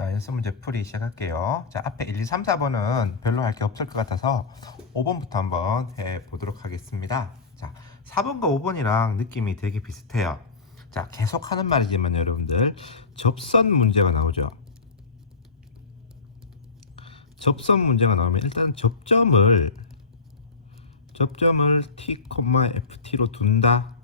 자, 연습 문제 풀이 시작할게요. 자, 앞에 1, 2, 3, 4번은 별로 할 게 없을 것 같아서 5번부터 한번 해보도록 하겠습니다. 자, 4번과 5번이랑 느낌이 되게 비슷해요. 자, 계속 하는 말이지만 여러분들 접선 문제가 나오죠. 접선 문제가 나오면 일단 접점을 t, ft로 둔다.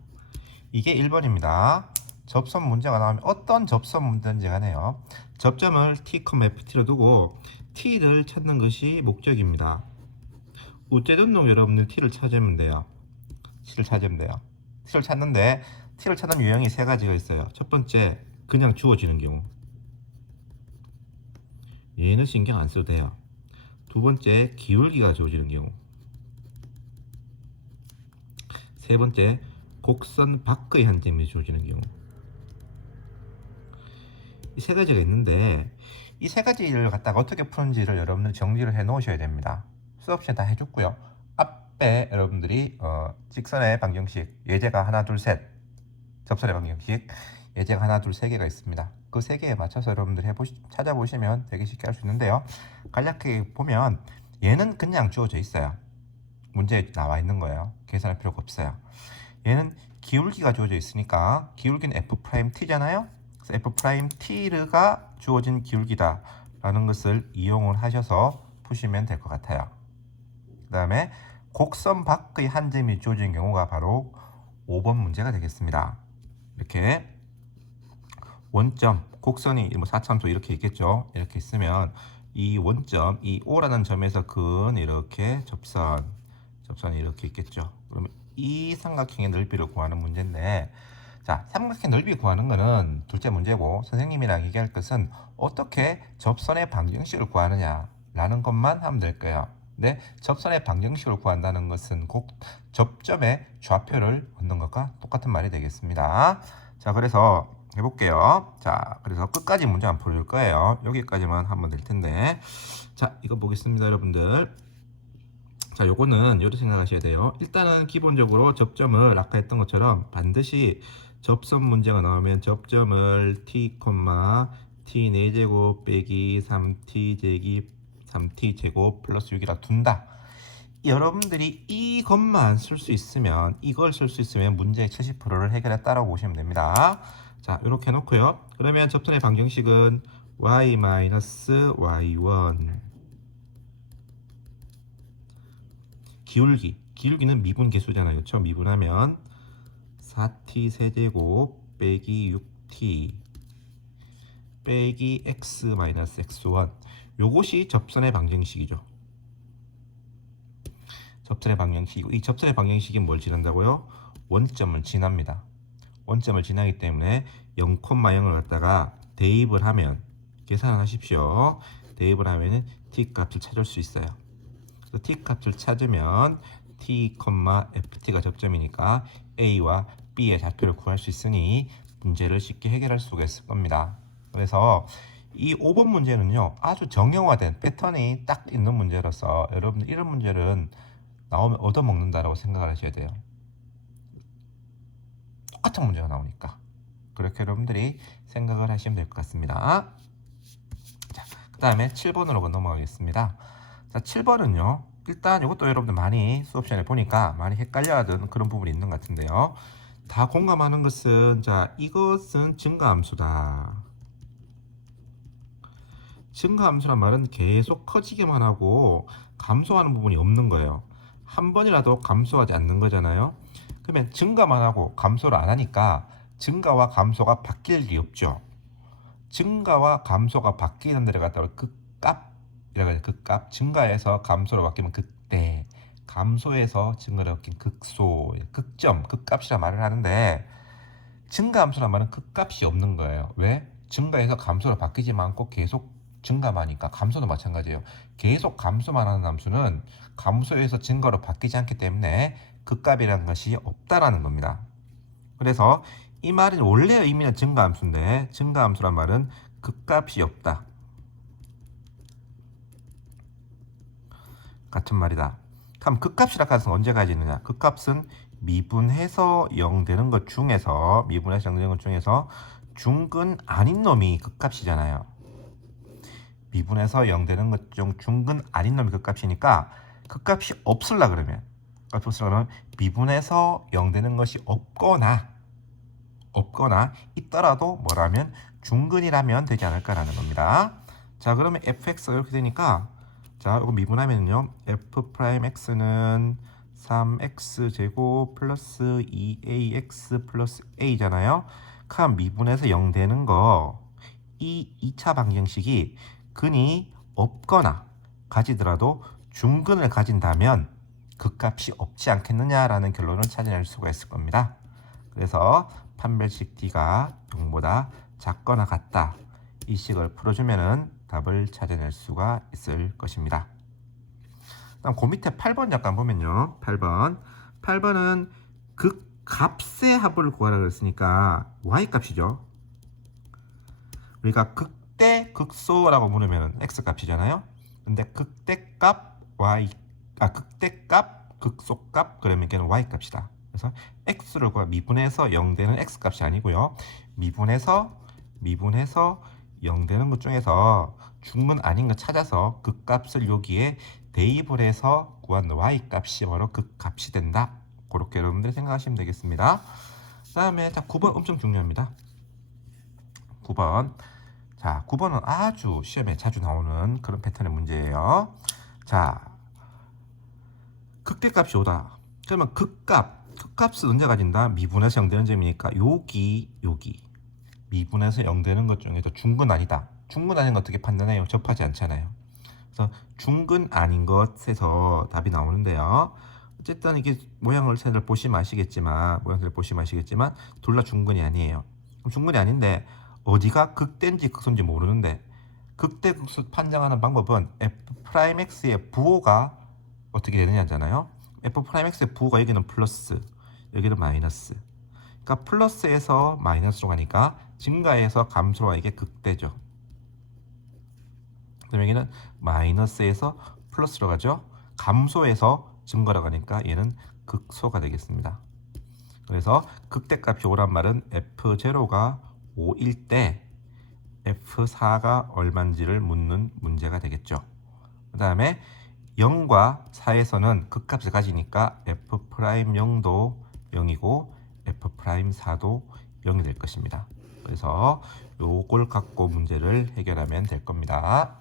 이게 1번입니다. 접선 문제가 나오면 어떤 접선 문제인지 간에요. 접점을 t, ft로 두고 t를 찾는 것이 목적입니다. 우체전동 여러분들 t를 찾으면 돼요. t를 찾는데 t를 찾는 유형이 세 가지가 있어요. 첫 번째, 그냥 주어지는 경우. 얘는 신경 안 써도 돼요. 두 번째, 기울기가 주어지는 경우. 세 번째, 곡선 밖의 한 점이 주어지는 경우. 이 세 가지가 있는데 이 세 가지를 갖다가 어떻게 푸는지를 여러분들 정리를 해 놓으셔야 됩니다. 수업 시간에 다 해줬고요. 앞에 여러분들이 직선의 방정식 예제가 하나 둘 셋, 접선의 방정식 예제가 하나 둘 세 개가 있습니다. 그 세 개에 맞춰서 여러분들이 찾아보시면 되게 쉽게 할 수 있는데요. 간략하게 보면 얘는 그냥 주어져 있어요. 문제에 나와 있는 거예요. 계산할 필요가 없어요. 얘는 기울기가 주어져 있으니까 기울기는 f't잖아요. f't가 주어진 기울기다 라는 것을 이용을 하셔서 푸시면 될 것 같아요. 그 다음에 곡선 밖의 한 점이 주어진 경우가 바로 5번 문제가 되겠습니다. 이렇게 원점, 곡선이 뭐 4참수 이렇게 있겠죠. 이렇게 있으면 이 원점, 이 O라는 점에서 근 이렇게 접선이 이렇게 있겠죠. 그러면 이 삼각형의 넓이를 구하는 문제인데, 자, 삼각형 넓이 구하는 거는 둘째 문제고, 선생님이랑 얘기할 것은 어떻게 접선의 방정식을 구하느냐 라는 것만 하면 될 거예요. 근데 접선의 방정식을 구한다는 것은 꼭 접점의 좌표를 얻는 것과 똑같은 말이 되겠습니다. 자, 그래서 해볼게요. 자, 그래서 끝까지 문제 안 풀어줄 거예요. 여기까지만 하면 될 텐데, 자, 이거 보겠습니다, 여러분들. 자, 요거는 요렇게 생각하셔야 돼요. 일단은 기본적으로 접점을 아까 했던 것처럼 반드시 접선 문제가 나오면 접점을 t, t 4제곱 빼기 3t 제곱 플러스 6이라 둔다. 여러분들이 이것만 쓸 수 있으면, 이걸 쓸 수 있으면 문제의 70%를 해결했다라고 보시면 됩니다. 자, 이렇게 해놓고요. 그러면 접선의 방정식은 y-y1 기울기는 미분 계수잖아요. 그렇죠? 미분하면 4t 세제곱 빼기 6t 빼기 x-x1 요것이 접선의 방정식이죠. 접선의 방정식이고, 이 접선의 방정식이 뭘 지난다고요? 원점을 지납니다. 원점을 지나기 때문에 0,0을 갖다가 대입을 하면, 계산을 하십시오. 대입을 하면 t 값을 찾을 수 있어요. 그래서 t 값을 찾으면 t, ft가 접점이니까 a와 b의 좌표를 구할 수 있으니 문제를 쉽게 해결할 수가 있을 겁니다. 그래서 이 5번 문제는요, 아주 정형화된 패턴이 딱 있는 문제로서 여러분들 이런 문제는 나오면 얻어먹는다라고 생각을 하셔야 돼요. 똑같은 문제가 나오니까 그렇게 여러분들이 생각을 하시면 될 것 같습니다. 자, 그 다음에 7번으로 넘어가겠습니다. 자, 7번은요, 일단 이것도 여러분들 많이 수업 시간에 보니까 많이 헷갈려하던 그런 부분이 있는 것 같은데요. 다 공감하는 것은, 자, 이것은 증가함수다. 증가함수란 말은 계속 커지기만 하고 감소하는 부분이 없는 거예요. 한 번이라도 감소하지 않는 거잖아요. 그러면 증가만 하고 감소를 안 하니까 증가와 감소가 바뀔 일이 없죠. 증가와 감소가 바뀌는 데를 갖다가 극값이라고 해요. 극값. 증가해서 감소로 바뀌면 극대, 감소해서 증가로 바뀐 극소, 극점, 극값이라 말을 하는데, 증가함수란 말은 극값이 없는 거예요. 왜? 증가해서 감소로 바뀌지만 않고 계속 증가만 하니까. 감소도 마찬가지예요. 계속 감소만 하는 함수는 감소해서 증가로 바뀌지 않기 때문에 극값이라는 것이 없다라는 겁니다. 그래서 이 말은 원래 의미는 증가함수인데, 증가함수란 말은 극값이 없다 같은 말이다. 그럼 극값이라는 것은 언제 가지느냐? 극값은 미분해서 0 되는 것 중에서, 중근 아닌 놈이 극값이잖아요. 미분에서 0 되는 것 중 중근 아닌 놈이 극값이니까 극값이 없으려 그러면 미분에서 0 되는 것이 없거나 있더라도 뭐라면 중근이라면 되지 않을까라는 겁니다. 자, 그러면 fx가 이렇게 되니까 자, 이거 미분하면요. f 프라임 x는 3x 제곱 플러스 2ax 플러스 a잖아요. 그럼 미분에서 0 되는 거 이 2차 방정식이 근이 없거나 가지더라도 중근을 가진다면 극값이 없지 않겠느냐라는 결론을 찾아낼 수가 있을 겁니다. 그래서 판별식 D가 0보다 작거나 같다. 이 식을 풀어주면은 답을 찾아낼 수가 있을 것입니다. 다음 그 밑에 8번 잠깐 보면요. 8번은 극값의 합을 구하라 그랬으니까 y값이죠. 우리가 극대 극소라고 물으면 x값이잖아요. 근데 극대값 극대값 극소값 그러면 걔는 y값이다. 그래서 x를 구하 미분해서 0 되는 x값이 아니고요. 미분해서 0 되는 것 중에서 중근 아닌 거 찾아서 극값을 여기에 대입을 해서 구한 y값이 바로 극값이 된다. 그렇게 여러분들 생각하시면 되겠습니다. 그 다음에 자 9번 엄청 중요합니다. 9번. 자, 9번은 아주 시험에 자주 나오는 그런 패턴의 문제예요. 자, 극대값이 5다. 그러면 극값은 언제 가진다? 미분해서 0 되는 점이니까 여기 미분해서 0 되는 것 중에서 중근 아니다. 중근 아닌 거 어떻게 판단해요? 접하지 않잖아요. 그래서 중근 아닌 것에서 답이 나오는데요. 어쨌든 이게 모양을 보시면 아시겠지만 둘 다 중근이 아니에요. 그럼 중근이 아닌데 어디가 극대인지 극소인지 모르는데 극대 극소 판정하는 방법은 f'x의 부호가 어떻게 되느냐잖아요. f'x의 부호가 여기는 플러스, 여기는 마이너스. 그러니까 플러스에서 마이너스로 가니까 증가해서 감소로 이게 극대죠. 그럼 여기는 마이너스에서 플러스로 가죠. 감소해서 증가로 가니까 얘는 극소가 되겠습니다. 그래서 극대값이 5란 말은 f0가 5일 때 f4가 얼마인지를 묻는 문제가 되겠죠. 그 다음에 0과 4에서는 극값을 가지니까 f'0도 0이고 f'4도 0이 될 것입니다. 그래서 요걸 갖고 문제를 해결하면 될 겁니다.